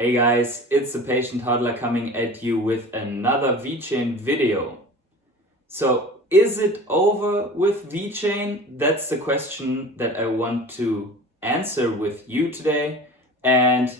Hey guys, it's the Patient Toddler coming at you with another VeChain video. So, is it over with VeChain? That's the question that I want to answer with you today. And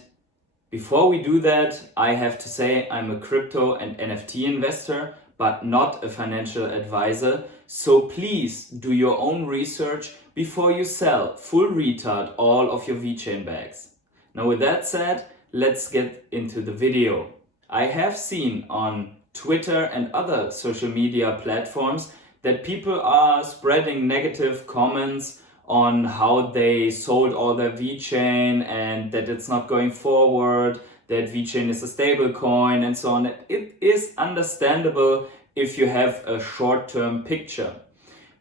before we do that, I have to say I'm a crypto and NFT investor, but not a financial advisor. So please do your own research before you sell full retard all of your VeChain bags. Now with that said, let's get into the video. I have seen on Twitter and other social media platforms that people are spreading negative comments on how they sold all their VeChain and that it's not going forward, that VeChain is a stable coin and so on. It is understandable if you have a short-term picture.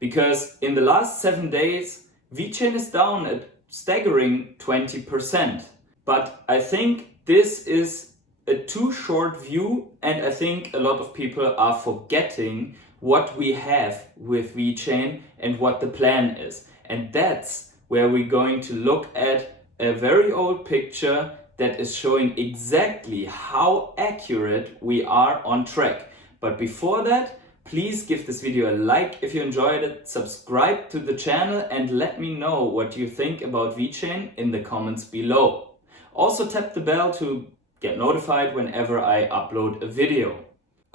Because in the last 7 days, VeChain is down at staggering 20%. But I think this is a too short view, and I think a lot of people are forgetting what we have with VeChain and what the plan is. And that's where we're going to look at a very old picture that is showing exactly how accurate we are on track. But before that, please give this video a like if you enjoyed it, subscribe to the channel and let me know what you think about VeChain in the comments below. Also tap the bell to get notified whenever I upload a video.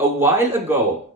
A while ago,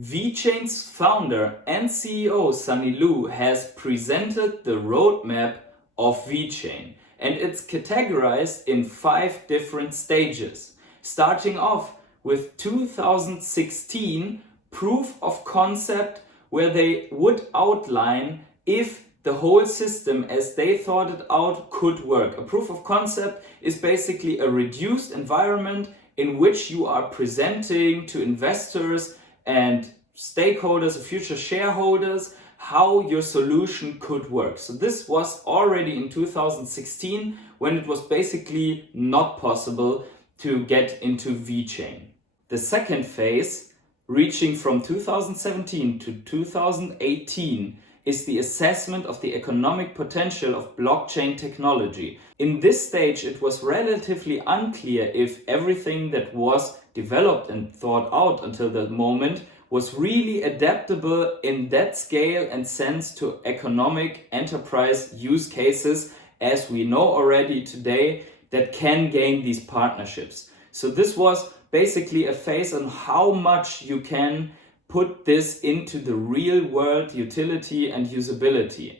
VeChain's founder and CEO Sunny Lu has presented the roadmap of VeChain, and it's categorized in 5 different stages. Starting off with 2016 proof of concept, where they would outline if the whole system as they thought it out could work. A proof of concept is basically a reduced environment in which you are presenting to investors and stakeholders, future shareholders, how your solution could work. So this was already in 2016 when it was basically not possible to get into VeChain. The second phase, reaching from 2017 to 2018, is the assessment of the economic potential of blockchain technology. In this stage, it was relatively unclear if everything that was developed and thought out until that moment was really adaptable in that scale and sense to economic enterprise use cases as we know already today that can gain these partnerships. So this was basically a phase on how much you can put this into the real world utility and usability.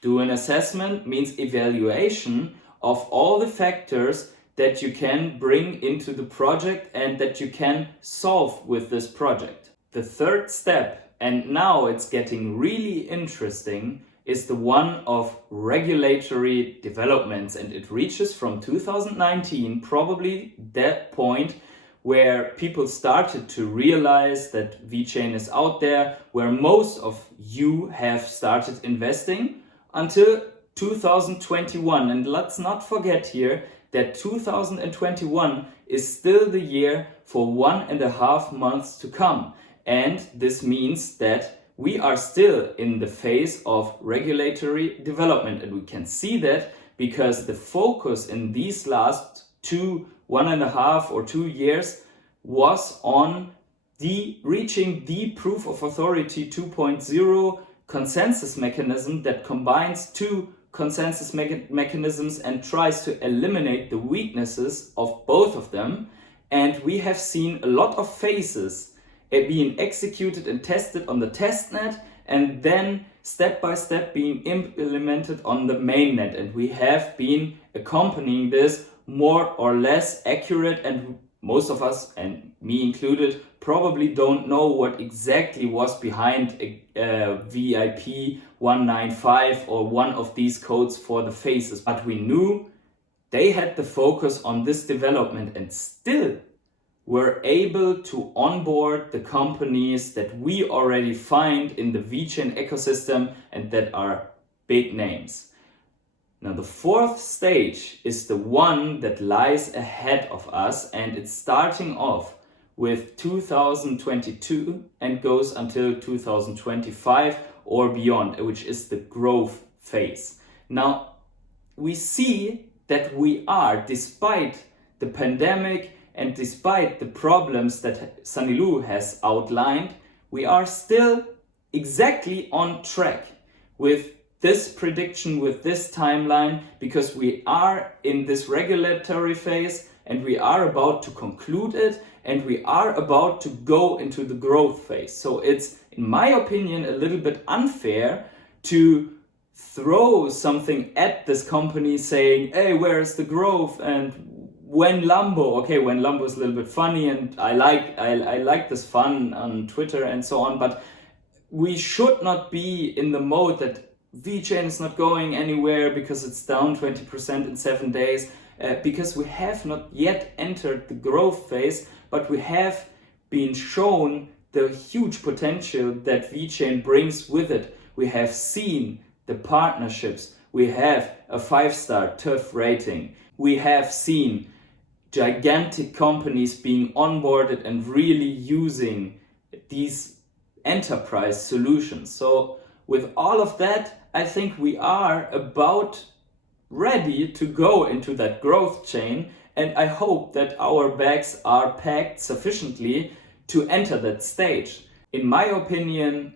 Do an assessment means evaluation of all the factors that you can bring into the project and that you can solve with this project. The third step, and now it's getting really interesting, is the one of regulatory developments, and it reaches from 2019, probably that point where people started to realize that VeChain is out there, where most of you have started investing until 2021. And let's not forget here that 2021 is still the year for 1.5 months to come. And this means that we are still in the phase of regulatory development. And we can see that because the focus in these last 1.5 or 2 years was on reaching the proof of authority 2.0 consensus mechanism that combines 2 consensus mechanisms and tries to eliminate the weaknesses of both of them. And we have seen a lot of phases being executed and tested on the testnet and then step by step being implemented on the mainnet. And we have been accompanying this more or less accurate, and most of us, and me included, probably don't know what exactly was behind a VIP 195 or one of these codes for the phases. But we knew they had the focus on this development and still were able to onboard the companies that we already find in the VeChain ecosystem and that are big names. Now the fourth stage is the one that lies ahead of us, and it's starting off with 2022 and goes until 2025 or beyond, which is the growth phase. Now we see that we are, despite the pandemic and despite the problems that Sunny Lu has outlined, we are still exactly on track with this prediction, with this timeline, because we are in this regulatory phase and we are about to conclude it and we are about to go into the growth phase. So it's, in my opinion, a little bit unfair to throw something at this company saying, hey, where's the growth? And when Lambo, okay, when Lambo is a little bit funny and I like this fun on Twitter and so on, but we should not be in the mode that VeChain is not going anywhere because it's down 20% in 7 days, because we have not yet entered the growth phase, but we have been shown the huge potential that VeChain brings with it. We have seen the partnerships, we have a 5-star TÜV rating, we have seen gigantic companies being onboarded and really using these enterprise solutions. So with all of that, I think we are about ready to go into that growth chain, and I hope that our bags are packed sufficiently to enter that stage. In my opinion,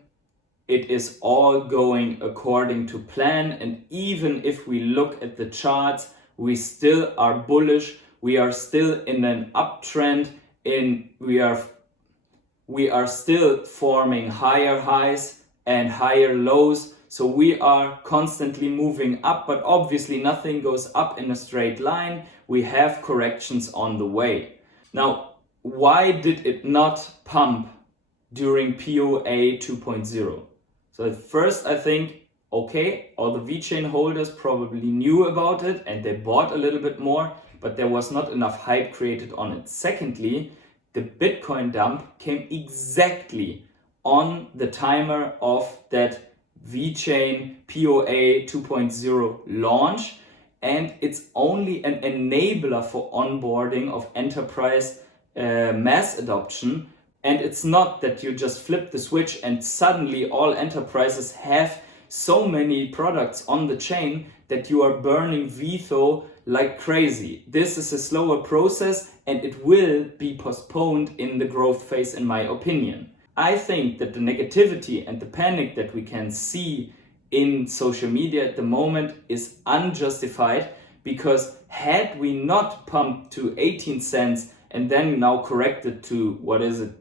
it is all going according to plan, and even if we look at the charts, we still are bullish. We are still in an uptrend, we are still forming higher highs and higher lows. So we are constantly moving up, but obviously nothing goes up in a straight line. We have corrections on the way. Now, why did it not pump during POA 2.0? So at first I think, okay, all the VeChain holders probably knew about it and they bought a little bit more, but there was not enough hype created on it. Secondly, the Bitcoin dump came exactly on the timer of that VeChain POA 2.0 launch, and it's only an enabler for onboarding of enterprise mass adoption. And it's not that you just flip the switch and suddenly all enterprises have so many products on the chain that you are burning VeTho like crazy. This is a slower process and it will be postponed in the growth phase, in my opinion. I think that the negativity and the panic that we can see in social media at the moment is unjustified, because had we not pumped to 18 cents and then now corrected to,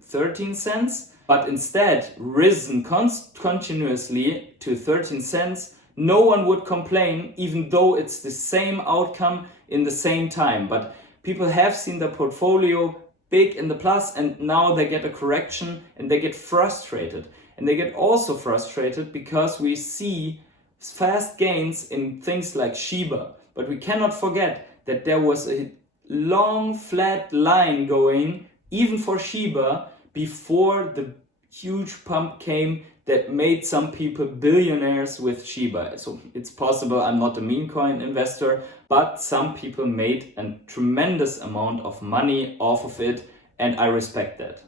13 cents, but instead risen continuously to 13 cents, no one would complain, even though it's the same outcome in the same time. But people have seen their portfolio big in the plus and now they get a correction and they get frustrated. And they get also frustrated because we see fast gains in things like Shiba. But we cannot forget that there was a long flat line going even for Shiba before the huge pump came that made some people billionaires with Shiba. So it's possible, I'm not a meme coin investor, but some people made a tremendous amount of money off of it, and I respect that.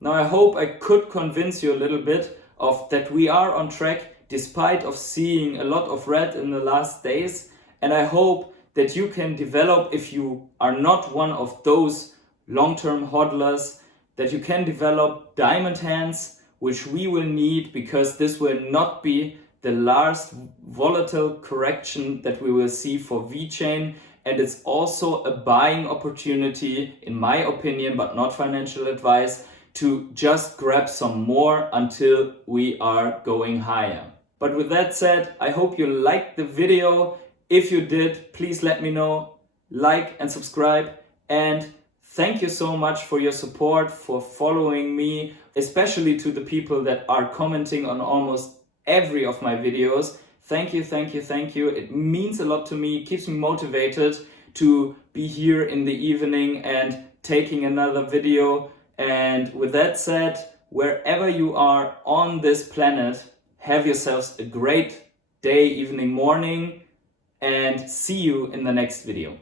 Now I hope I could convince you a little bit of that we are on track despite of seeing a lot of red in the last days, and I hope that you can develop, if you are not one of those long-term hodlers, that you can develop diamond hands, which we will need, because this will not be the last volatile correction that we will see for VeChain. And it's also a buying opportunity, in my opinion, but not financial advice, to just grab some more until we are going higher. But with that said, I hope you liked the video. If you did, please let me know, like and subscribe, and thank you so much for your support, for following me, especially to the people that are commenting on almost every of my videos. Thank you, thank you, thank you. It means a lot to me, keeps me motivated to be here in the evening and taking another video. And with that said, wherever you are on this planet, have yourselves a great day, evening, morning, and see you in the next video.